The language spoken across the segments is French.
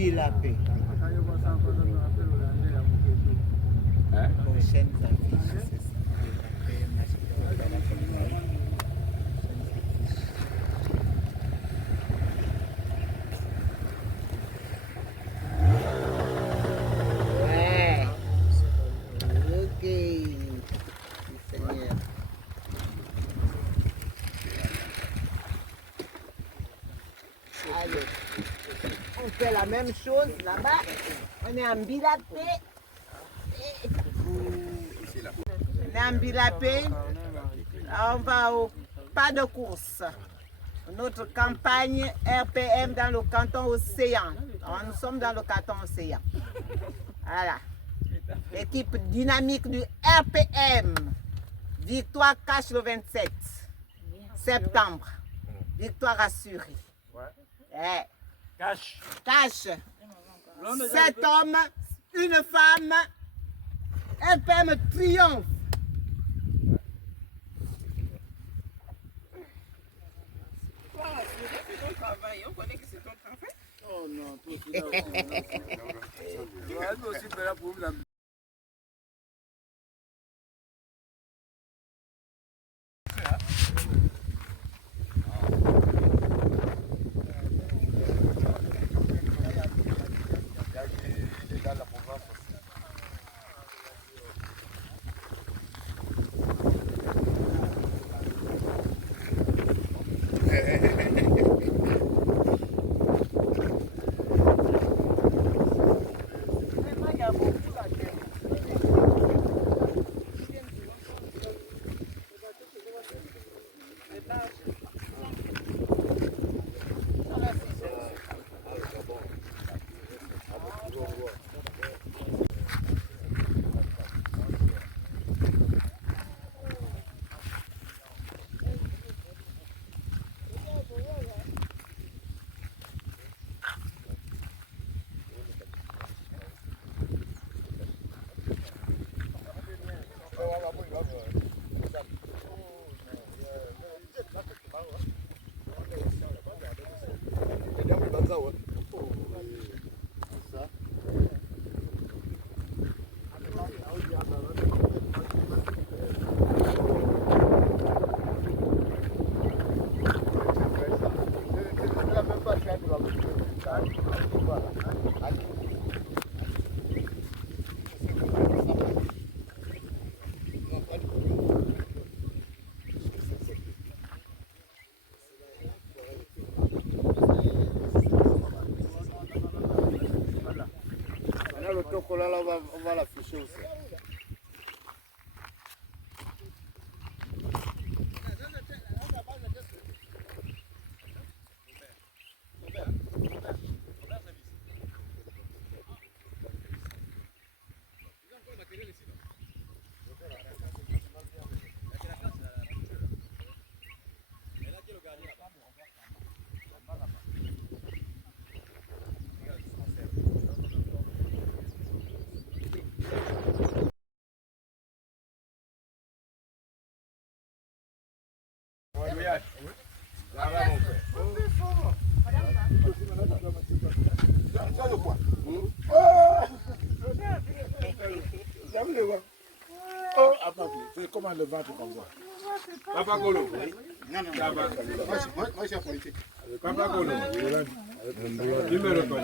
Bilapé. Prochaine affiche, c'est ça. Bilapé, ouais. Ok. Seigneur. Allez. On fait la même chose là-bas. On est en Bilapé. On est en Bilapé. On va au pas de course. Notre campagne RPM dans le canton Océan. Alors, nous sommes dans le canton Océan. Voilà. L'équipe dynamique du RPM. Victoire cache le 27 septembre. Victoire assurée. Ouais. Cache. Cache. 7 hommes, une femme. RPM triomphe. On connaît que c'est ton travail. Oh non, toi aussi, on va l'afficher aussi. C'est comment le ventre comme ça? Papa Golo. Non, non, moi je suis politique. Papa Golo. Numéro quoi?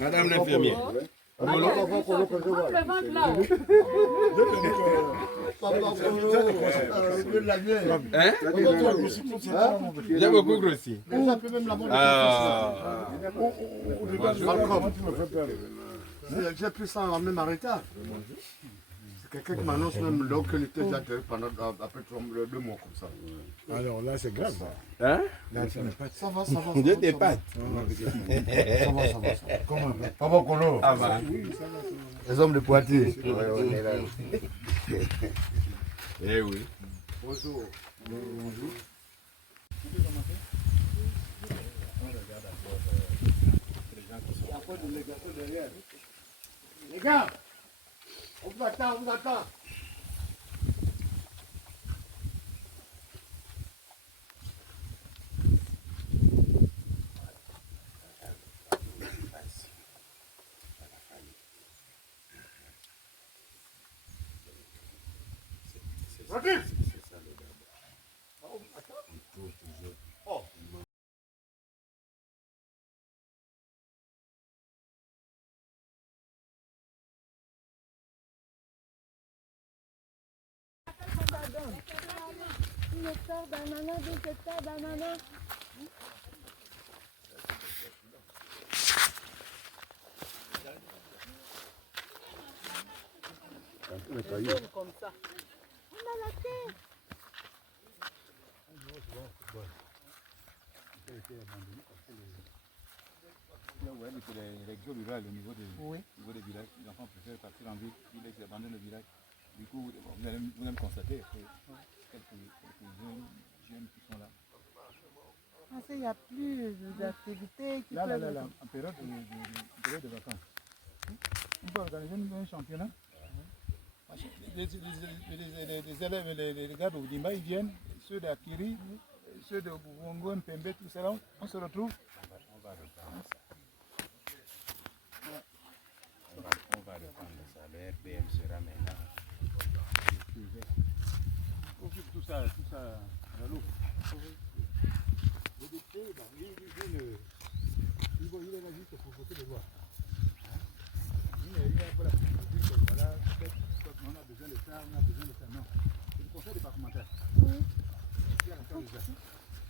Madame l'infirmière. Le ventre là-haut. J'ai beaucoup grossi. J'ai pris ça en même arrêtage. C'est quelqu'un qui m'annonce même là qu'il était déjà pendant après 2 mois comme ça. Alors là, c'est grave ça. Hein? Là, c'est mes pattes. Ça va, ça va. Dieu tes pattes. Ça va, ça va. Comment? Papa Kolo. Ah bah. Les hommes de Poitiers. On est là. Eh oui. Bonjour. Bonjour. Les gars, on vous attend, on vous attend. hectares d'ananas, 2 hectares d'ananas. Comme ça. On a la terre. Ouais, mais c'est les gros rurales au niveau des villages. Les enfants préfèrent partir en ville, ils abandonnent le village. Du coup, vous allez constater quelques jeunes qui sont là. Ah, il n'y a plus d'activités qui là, en période de vacances. On peut organiser un championnat. Les élèves, les gars d'Oudimba, ils viennent, ceux d'Akiri, ceux de Bongo, Mpembe, tout ça, on se retrouve. On va reprendre ça, le RPM sera maintenant. Tout ça à l'eau. Il est là juste pour voter les lois. Il est là pour la politique, voilà, on a besoin de ça, on a besoin de ça. Non. C'est le conseil départemental. Oui.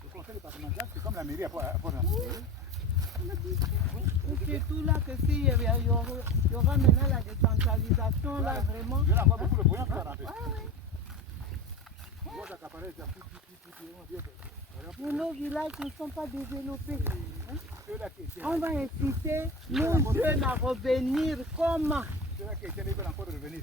Le conseil départemental, c'est comme la mairie à Port-Gentil. C'est tout là que s'il y aura maintenant la décentralisation, là vraiment. Il y a encore beaucoup de moyens pour la rentrer. Nos villages ne sont pas développés. On va inciter nos jeunes à revenir comme. Ceux-là qui étaient veulent encore revenir.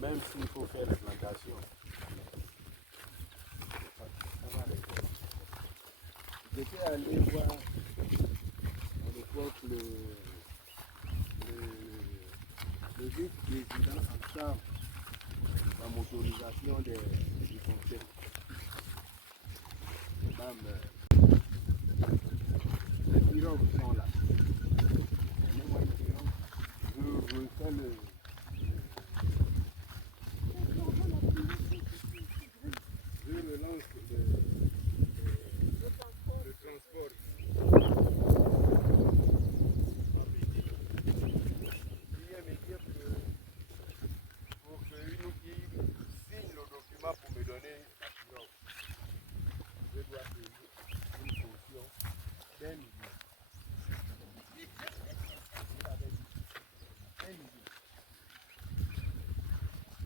Même s'il faut faire la plantation. J'étais allé voir à l'époque le vice-président en charge de la motorisation du conseil. Les pirogues sont là. Je refais je relance le transport. Il me dit que pour qu'il signe le document pour me donner la pirogue, je dois payer une caution d'1 million.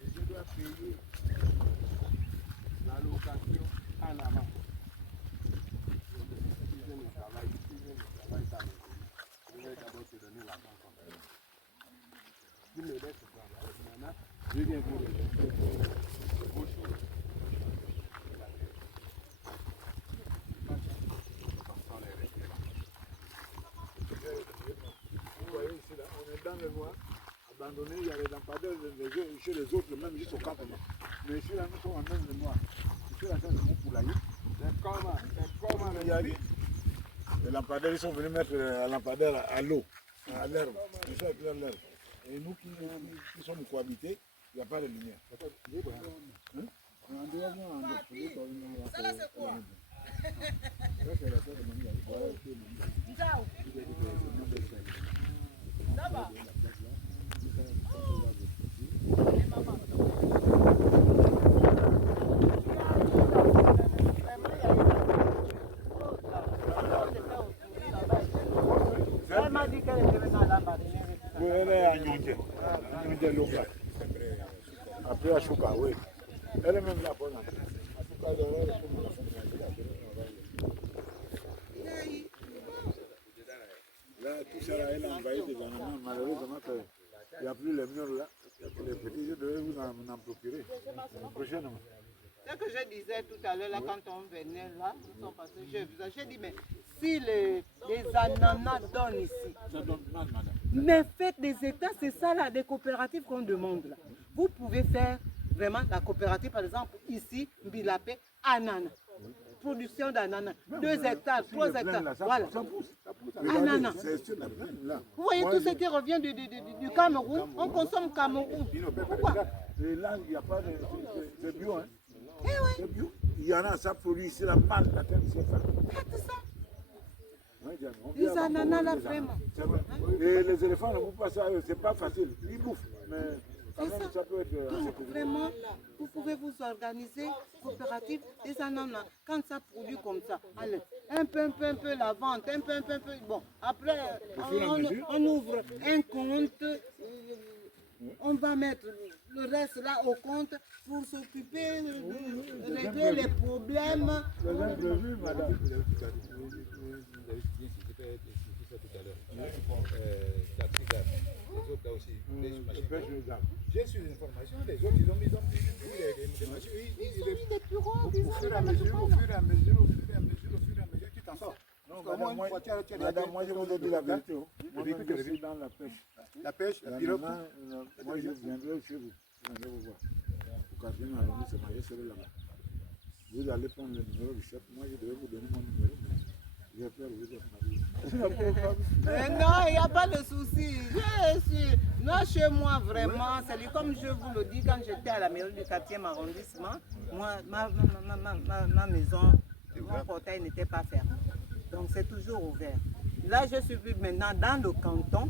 Et je dois payer la location en avant. Si je ne travaille pas, je vais d'abord te donner l'argent comme ça. Tu me laisses travailler. Maintenant, je viens vous remercier pour vos choses. Vous voyez ici, là, on est dans le noir, abandonné, il y a les lampadaires chez les autres, même jusqu'au campement. Mais ici, là, nous sommes en même de noir. Ici, là, c'est mon poulailler. C'est comme un yari. Les lampadaires, ils sont venus mettre la lampadaire à l'eau, à l'herbe. Ils sont à l'herbe. Et nous qui sommes cohabités, il n'y a pas de lumière. Hein? Ça là, c'est quoi? Elle m'a dit qu'elle était venue à la marine. Oui, elle est à Nyonké. Nyonké local. Après à Chouka, oui. Elle est même là, bonne. À Chouka, elle est là, tout ça, là, elle a envahi des animaux. Malheureusement, il n'y a plus les murs là. Les petits, je devais vous en procurer prochainement. Ce que je disais tout à l'heure, là, quand on venait là, ils sont passés, j'ai dit, mais si les ananas donnent ici, Ça donne mal, madame. mais faites des États, c'est ça là, des coopératives qu'on demande là. Vous pouvez faire vraiment la coopérative, par exemple, ici, Mbilapé, ananas. Production d'ananas. 2 hectares, 3 hectares. Voilà. Ça pousse. Ananas. C'est sur la plaine, là. Vous voyez tout ce qui revient du Cameroun, on consomme Cameroun. Pourquoi? Et là, il n'y a pas de. C'est bio, hein. Eh oui, C'est bio. Il y en a, ça produit ici la mal, la terre, c'est ça. c'est ça. Ouais, on Les vient à ananas là, les vraiment. ananas. C'est vrai. Et les éléphants ne bouffent pas ça, c'est pas facile. Ils bouffent, mais quand même, ça peut être assez Donc, compliqué. vraiment, vous pouvez vous organiser, coopérative, des ananas. Quand ça produit comme ça, allez, un peu la vente, un peu. Bon, après, on ouvre un compte, on va mettre le reste là au compte pour s'occuper, de régler les problèmes. Les imprévus, madame. J'ai su les informations, les autres ils ont mis des machines. Ils ont mis des bureaux, ils Au ont fur et mis à des mesure, tu t'en sors. Non, Madame, madame, moi je vous ai dit la vérité. Moi je suis dans la pêche. La pêche, la pirogue. Moi je viendrai chez vous. Je viendrai vous voir. Au quartier Maroni, c'est marié, c'est là-bas. Vous allez prendre le numéro du chef. Moi je devais vous donner mon numéro. J'ai peur de vous dire Mais non, il n'y a pas de souci. Moi, chez moi, vraiment, c'est comme je vous le dis, quand j'étais à la mairie du 4e arrondissement, moi, ma maison, mon portail n'était pas fermé. Donc, c'est toujours ouvert. Là, je suis maintenant dans le canton,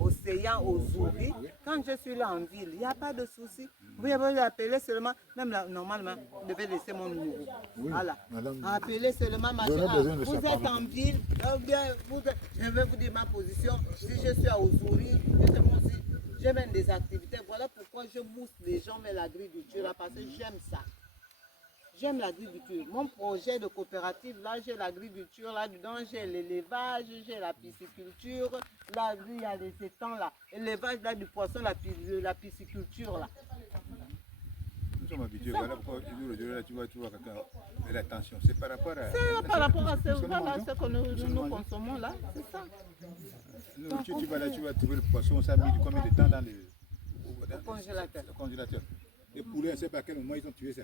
Océan, aux Zouri. Quand je suis là en ville, il n'y a pas de souci. Vous pouvez appeler seulement, même là, normalement, vous devez laisser mon numéro. Voilà. madame. Appelez seulement ma Donnez soeur. besoin de Vous sa êtes femme. en ville, bien, je vais vous dire ma position. Si je suis à Ouzouri, j'ai même des activités. Voilà pourquoi je booste les gens vers l'agriculture, là, parce que j'aime ça. J'aime l'agriculture. Mon projet de coopérative, là, j'ai l'agriculture, là-dedans, j'ai l'élevage, j'ai la pisciculture, là, il y a les étangs, là. Élevage, là, du poisson, la pisciculture, là. Nous sommes habitués, voilà pourquoi aujourd'hui là tu vois quelqu'un fait l'attention. C'est par rapport à. C'est par rapport à ce que nous consommons, là, c'est ça. Nous, tu vas là, tu vas trouver le poisson, ça a mis combien de temps dans le Congélateur. congélateur. Les poulets, on ne sait pas à quel moment ils ont tué ça.